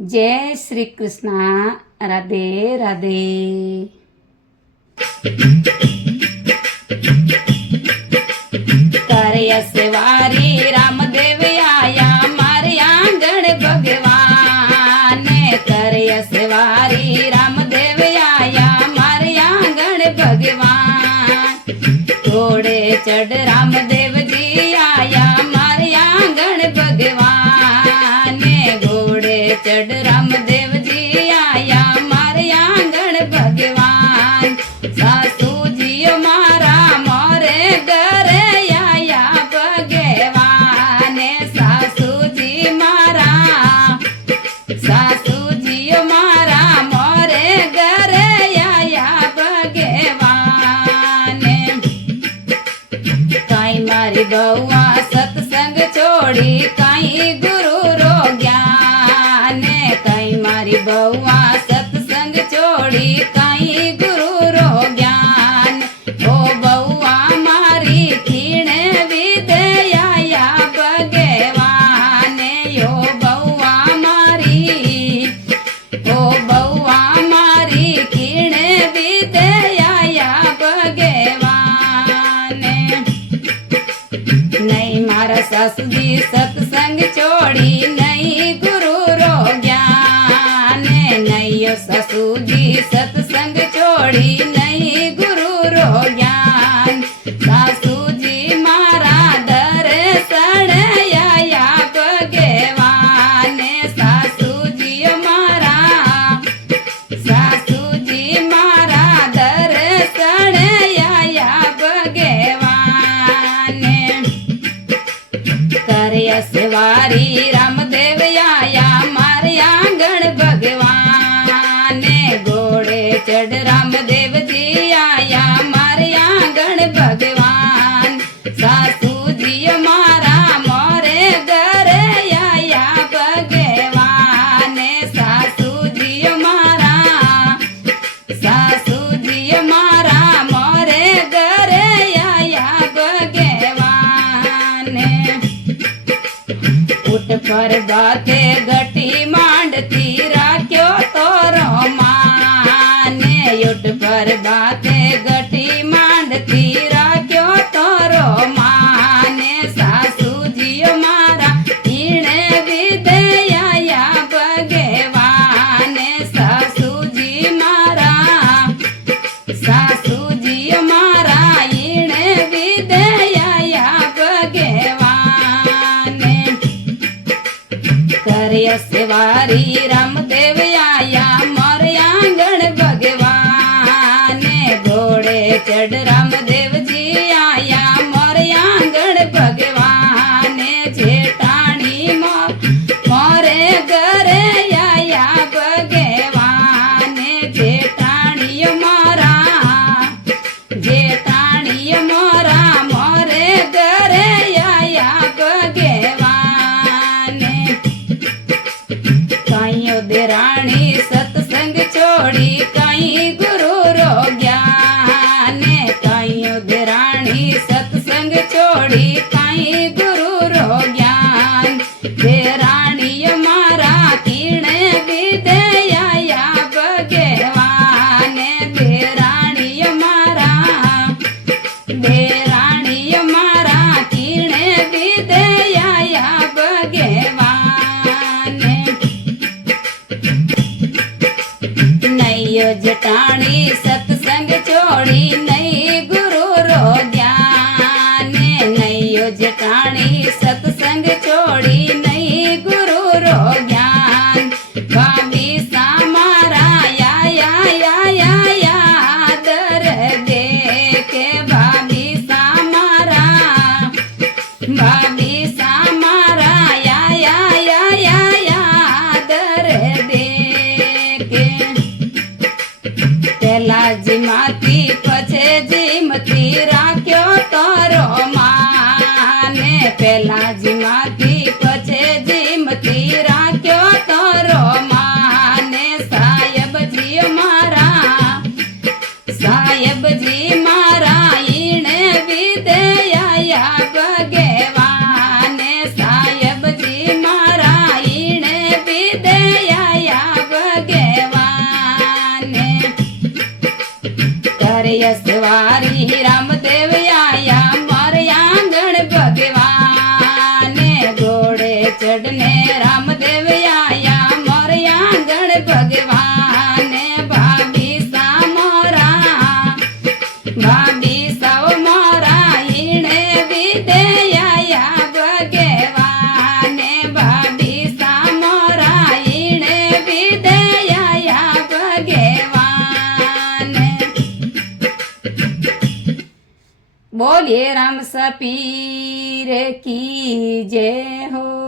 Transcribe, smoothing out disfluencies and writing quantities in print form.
जय श्री कृष्ण। राधे राधे। करे सवारी रामदेव आया मारे आंगण भगवान। करे सवारी रामदेव आया मारे आंगण भगवान। घोड़े चढ़ रामदेव जी आया मारे आंगण भगवान। घोड़े चढ़ रामदेव जी आया मारे आंगण भगवान। सासू जी मारा मोरे घरे आया भगवान। सासू जी मारा मोरे घरे आया भगवान। काई मारी बउआ सत्संग छोड़ी काई गुरु रो ज्ञान। काई मारी बउआ सत्संग छोड़ी काई गुरु रो ज्ञान। ओ बउआ मारी थीण विदया भगवान। यो बउआ मारी थीण विदया भगवान। नहीं मारा सासू जी सत्संग छोड़ी नहीं गुरु रो ज्ञान। नहीं सासू जी सत्संग छोड़ी नहीं गुरु रो ज्ञान। सासू जी मारा दर्शन आया भगवान। सासू जी मारा दर्शन आया भगवान। करे सवारी रामदेव आया मारे आंगण भगवान। घोड़े चढ़ रामदेव जी आया मारे आंगण भगवान। सासू जी मारा मोरे घरे आया भगवान। सासू जी मारा मोरे घरे आया भगवान। उठ पर बाते गटी मांडती राख्यो तोरो मान। उठ पर बाते गटी मांडती राख्यो तोरो मान। सासू जी मारा हीण विदया भगवान। सासू जी मारा हीण विदया भगवान। करे सवारी रामदेव आया मोरे आंगण भगवान। घोड़े चढ़ रामदेव जी आया मोरे आंगण भगवान। जेठाणी मोरे घरे आया भगवान। जेठाणी मोरा मोरे घरे आया भगवान। काइयो देराणी सत्संग छोड़ी काई गुरु रो ज्ञान। काइयो देराणी सत्संग छोड़ी काई गुरु रो ज्ञान। देराणी मारा तीण विदया भगवान। देराणी मारा तीण विदया भगवान। नैयो जटाणी सत्संग छोड़ी नहीं गुरु रो ज्ञान। नैयो जटाणी सत्संग छोड़ी नहीं गुरु रो ज्ञान। भाभी सामारा या दर देख। भाभी सामारा दर देख। पहला जी माती पछे યસવારી રામદેવ આયા મારે આંગણ ભગવાન ઘોડે ચડને રામદેવ આયા મારે આંગણ ભગવાન ભાભી સા મોરા ઈણે વિદેયા ભગવાન ભાભી સા મોરા ઈણે વિદેયા ભગવાન બોલીએ રામ સપીર કી જય હો।